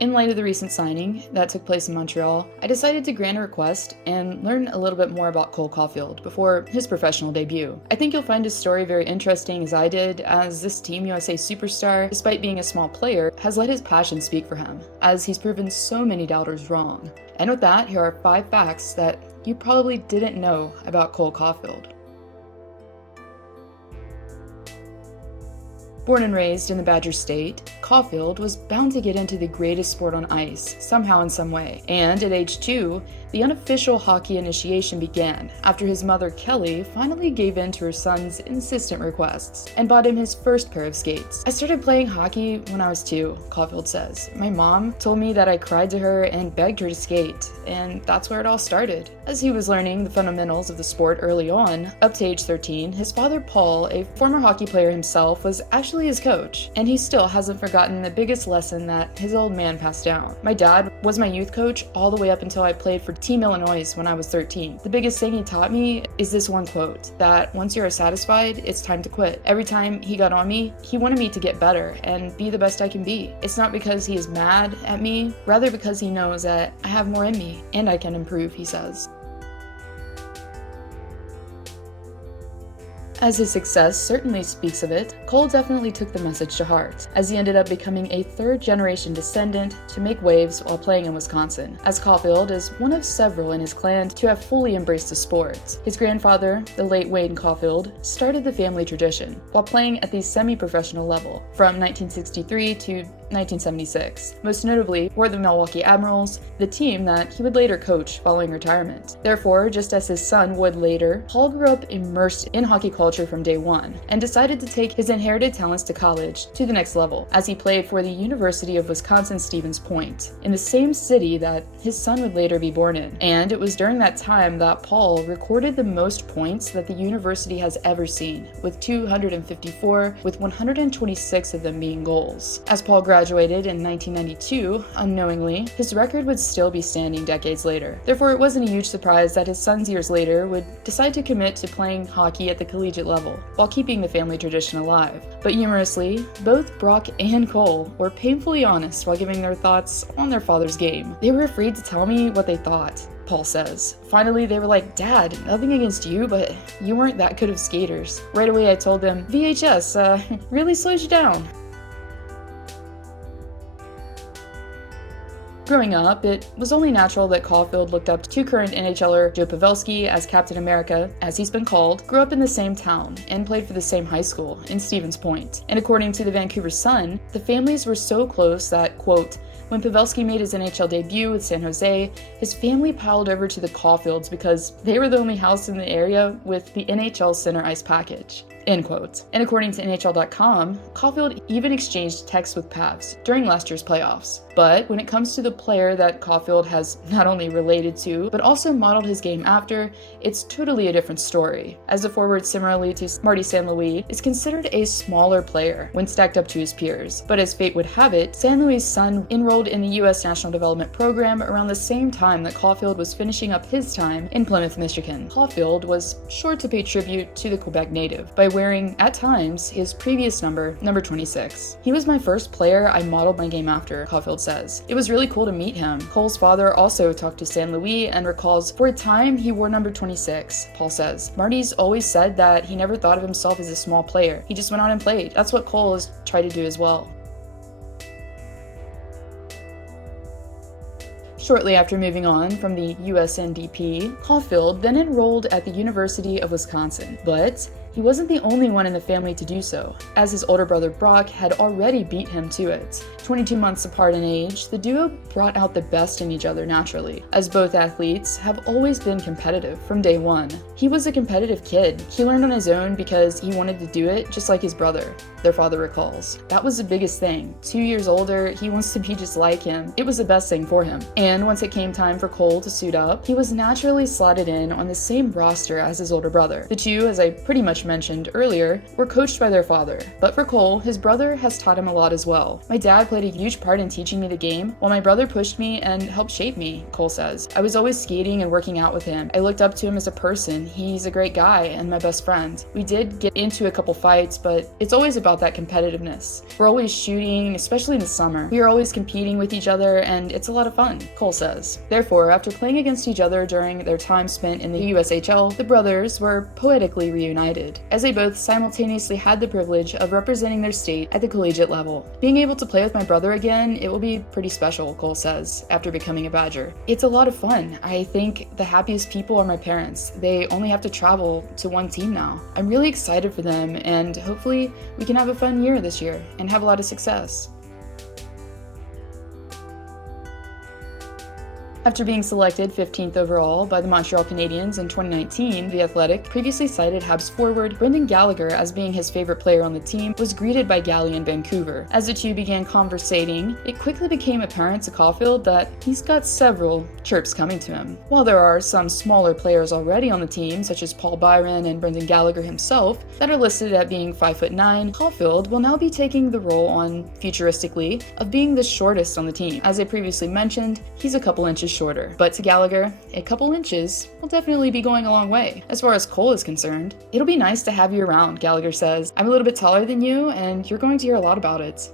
In light of the recent signing that took place in Montreal, I decided to grant a request and learn a little bit more about Cole Caufield before his professional debut. I think you'll find his story very interesting as I did, as this Team USA superstar, despite being a small player, has let his passion speak for him, as he's proven so many doubters wrong. And with that, here are 5 facts that you probably didn't know about Cole Caufield. Born and raised in the Badger State, Caufield was bound to get into the greatest sport on ice, somehow in some way. And at age 2, the unofficial hockey initiation began after his mother, Kelly, finally gave in to her son's insistent requests and bought him his first pair of skates. "I started playing hockey when I was 2, Caufield says. My mom told me that I cried to her and begged her to skate, and that's where it all started." As he was learning the fundamentals of the sport early on, up to age 13, his father, Paul, a former hockey player himself, was actually his coach, and he still hasn't forgotten the biggest lesson that his old man passed down. "My dad was my youth coach all the way up until I played for Team Illinois when I was 13. The biggest thing he taught me is this one quote, that once you are satisfied, it's time to quit. Every time he got on me, he wanted me to get better and be the best I can be. It's not because he is mad at me, rather because he knows that I have more in me and I can improve," he says. As his success certainly speaks of it, Cole definitely took the message to heart, as he ended up becoming a third-generation descendant to make waves while playing in Wisconsin, as Caufield is one of several in his clan to have fully embraced the sport. His grandfather, the late Wayne Caufield, started the family tradition while playing at the semi-professional level from 1963 to 1976, most notably were the Milwaukee Admirals, the team that he would later coach following retirement. Therefore, just as his son would later, Paul grew up immersed in hockey culture from day one, and decided to take his inherited talents to college to the next level, as he played for the University of Wisconsin-Stevens Point, in the same city that his son would later be born in. And it was during that time that Paul recorded the most points that the university has ever seen, with 254, with 126 of them being goals. As Paul graduated in 1992, unknowingly, his record would still be standing decades later. Therefore, it wasn't a huge surprise that his sons years later would decide to commit to playing hockey at the collegiate level, while keeping the family tradition alive. But humorously, both Brock and Cole were painfully honest while giving their thoughts on their father's game. "They were afraid to tell me what they thought," Paul says. "Finally, they were like, 'Dad, nothing against you, but you weren't that good of skaters.' Right away I told them, VHS, really slows you down." Growing up, it was only natural that Caufield looked up to current NHLer Joe Pavelski as Captain America, as he's been called, grew up in the same town, and played for the same high school in Stevens Point. And according to the Vancouver Sun, the families were so close that, quote, "When Pavelski made his NHL debut with San Jose, his family piled over to the Caufields because they were the only house in the area with the NHL center ice package." End quote. And according to NHL.com, Caufield even exchanged texts with Pavs during last year's playoffs. But when it comes to the player that Caufield has not only related to, but also modeled his game after, it's totally a different story, as the forward, similarly to Marty St. Louis, is considered a smaller player when stacked up to his peers. But as fate would have it, St. Louis' son enrolled in the U.S. National Development Program around the same time that Caufield was finishing up his time in Plymouth, Michigan. Caufield was sure to pay tribute to the Quebec native by wearing, at times, his previous number 26. "He was my first player I modeled my game after," Caufield says. "It was really cool to meet him." Cole's father also talked to St. Louis and recalls, "For a time, he wore number 26, Paul says. "Marty's always said that he never thought of himself as a small player. He just went out and played. That's what Cole has tried to do as well." Shortly after moving on from the USNDP, Caufield then enrolled at the University of Wisconsin, but he wasn't the only one in the family to do so, as his older brother Brock had already beat him to it. 22 months apart in age, the duo brought out the best in each other naturally, as both athletes have always been competitive from day one. He was a competitive kid. He learned on his own because he wanted to do it just like his brother, their father recalls. That was the biggest thing. 2 years older, he wants to be just like him. It was the best thing for him. And once it came time for Cole to suit up, he was naturally slotted in on the same roster as his older brother. The two, as I pretty much Paige mentioned earlier, were coached by their father. But for Cole, his brother has taught him a lot as well. My dad played a huge part in teaching me the game, while my brother pushed me and helped shape me, Cole says. I was always skating and working out with him. I looked up to him as a person. He's a great guy and my best friend. We did get into a couple fights, but it's always about that competitiveness. We're always shooting, especially in the summer. We are always competing with each other and it's a lot of fun, Cole says. Therefore, after playing against each other during their time spent in the USHL, the brothers were poetically reunited, as they both simultaneously had the privilege of representing their state at the collegiate level. Being able to play with my brother again, it will be pretty special, Cole says, after becoming a Badger. It's a lot of fun. I think the happiest people are my parents. They only have to travel to one team now. I'm really excited for them, and hopefully we can have a fun year this year and have a lot of success. After being selected 15th overall by the Montreal Canadiens in 2019, The Athletic previously cited Habs forward Brendan Gallagher as being his favorite player on the team, was greeted by Gally in Vancouver. As the two began conversating, it quickly became apparent to Caufield that he's got several chirps coming to him. While there are some smaller players already on the team, such as Paul Byron and Brendan Gallagher himself, that are listed at being 5'9", Caufield will now be taking the role on, futuristically, of being the shortest on the team. As I previously mentioned, he's a couple inches shorter, but to Gallagher, a couple inches will definitely be going a long way. As far as Cole is concerned, it'll be nice to have you around, Gallagher says. I'm a little bit taller than you, and you're going to hear a lot about it.